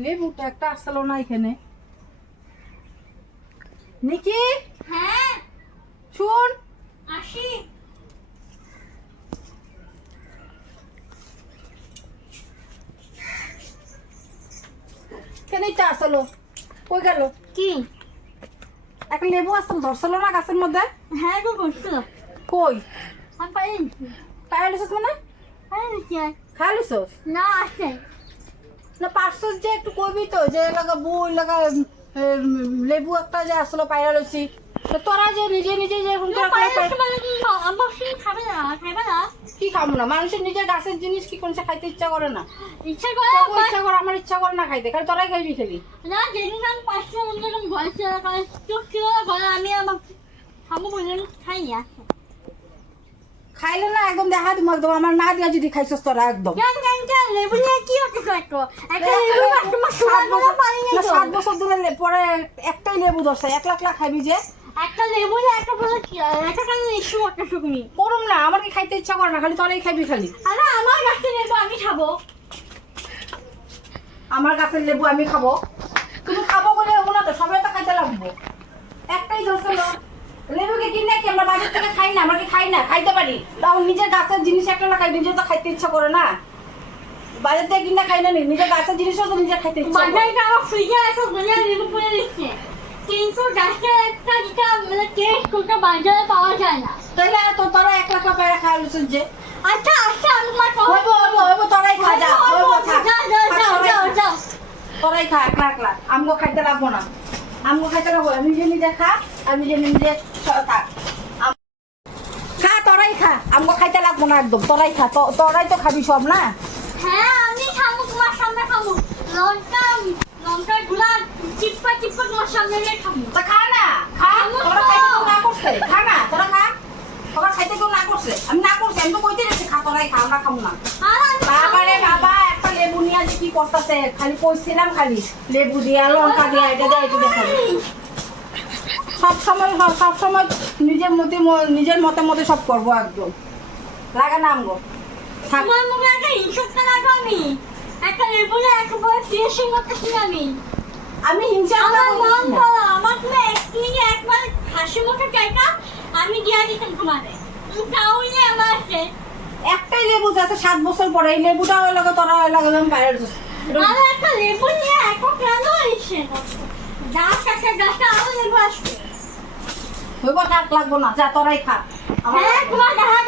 লেবুটা একটা আসলো না এখানে। নিকি, হ্যাঁ শুন, আসি। কেন এটা আসলো? কই গেল? কি? একটা লেবু আসলো, ধরছিল না গাছের মধ্যে? হ্যাঁ গো বসছিল। কই আমি পাইনি। খাই লিছস মানে? পাইনি কি আর? খাই লিছস না আছে। না? পারছস যে একটু কইবি তো যে লাগা বই লাগা লেবু একটা যে আসলো পাইরা লইছি। তো তোরা যে নিজে নিজে যে এরকম না করে পাইনি করে মানে আমার সঙ্গে খাবে না, খাবে না। কি খাবো না? মানুষের নিজের গাছের জিনিস কি কোনটা খাইতে ইচ্ছা করে না? ইচ্ছা করে তোর ইচ্ছা করে, আমার ইচ্ছা করে না খাইতে, খালি তোরাই খাইবি খালি। না যেদিন আমি পাঁচটা মধ্যে এরকম ঘরে ছিল কারণ চোখ ছিল ঘরে আমি আমার খাবো বললাম খাইনি আসে। খাইলে না একদম দেখা দিব, একদম আমার না দিয়া যদি খাইছস তোরা একদম। কেন কেন কেন লেবু নিয়ে কি হচ্ছে একটু একটা লেবু তোমার সময় মতো পানি নেই না, তো। 7 বছর ধরে পরে একটাই লেবু ধরছে, 1 লাখ লাখ খাইবি যে? একটা লেবু নিয়ে একটা বলে কি একটা কারণে ইস্যু একটা শুকনি। করুম না, আমার কি খাইতে ইচ্ছা করে না, খালি তোরাই খাইবি খালি। আরে আমার গাছে লেবু আমি খাবো। আমার গাছের লেবু আমি খাবো? তুমি খাবো বলে হবো না তো, সবাই তো খাইতে লাগবো। একটাই ধরছিল লেবুকে কিনে কি আমরা বাজার থেকে খাই না? আমরা কি খাই না? খাইতে পারি, তাও নিজের গাছের জিনিস একটা না খাই, নিজে তো খাইতে ইচ্ছা করে না। বাজার থেকে কিনে খাই না, নিজের গাছের জিনিসও তো নিজে খাইতে ইচ্ছা করে। বাজারে আমার ফ্রিজে একটা গোলা লেবু পড়ে দিচ্ছে কিন্তু গাছের একটা যেটা মানে টেস্ট ওটা বাজারে পাওয়া যায় না। তাহলে তো তোরা 1 লাখ লাখ পায়রা খাওয়া লুছিস যে? আচ্ছা আচ্ছা আমি তোমার হইবো, তোরাই খা, যা, হইবো, থাক। যাও তোরাই খা, 1 লাখ লাখ। আমগো খাইতে লাগবো না, আমগো খাইতে লাগবো না। নিজে নিজে খা, আর নিজে নিজে থাক। খা, তোরাই খা, আমগো খাইতে লাগবো না একদম। তোরাই খা, তোরাই তো খাবি সব না? হ্যাঁ আমি খাবো তোমার সামনে খাবো লঙ্কা লঙ্কা গুলা চিপ্পা চিপ্পা তোমার সামনে নিয়ে খাবো। তা খা না, খা। তোরা খাইতে কেউ না করছে? খা না, তোরা খা। তোরা খাইতে কেউ না করছে? আমি না করছি, আমি তো কইতে গেছি খা, তোরাই খা, আমরা খাবো না। আর আমি বাবা রে বাবা, একটা লেবু নিয়ে যে কি করতেছে, খালি কইছিলাম খালি লেবু দিয়া লঙ্কা দিয়া এটা দিয়ে এটা দিয়ে খাবি। সব সময় নিজের মতে মতে সব করবো একদম। লাগা না আমগো, থাক। তোমার মুখে একটা ইনসেকশন লাগবে আমি একটা লেবু নিয়ে একবার ফিনিশিং করতেছি আমি। আমি হিংসা আমার মন বলো আমার তুমি এক মিনিটে একবার হাসি মুখে চাইটা আমি দিয়া দিতাম তোমারে তুমি তাহলে আমার আছে। একটাই লেবু আছে 7 বছর পরে, এই লেবুটা ওই লাগে তোরা ওই লাগে আমি বাইরে আর একটা লেবু নিয়ে এক কেন এসে গাছ একটা গাছটা আরো লেবু আসবে। হইব, থাক, লাগবো না, যা তোরাই খা। হ্যাঁ তোমার দেখা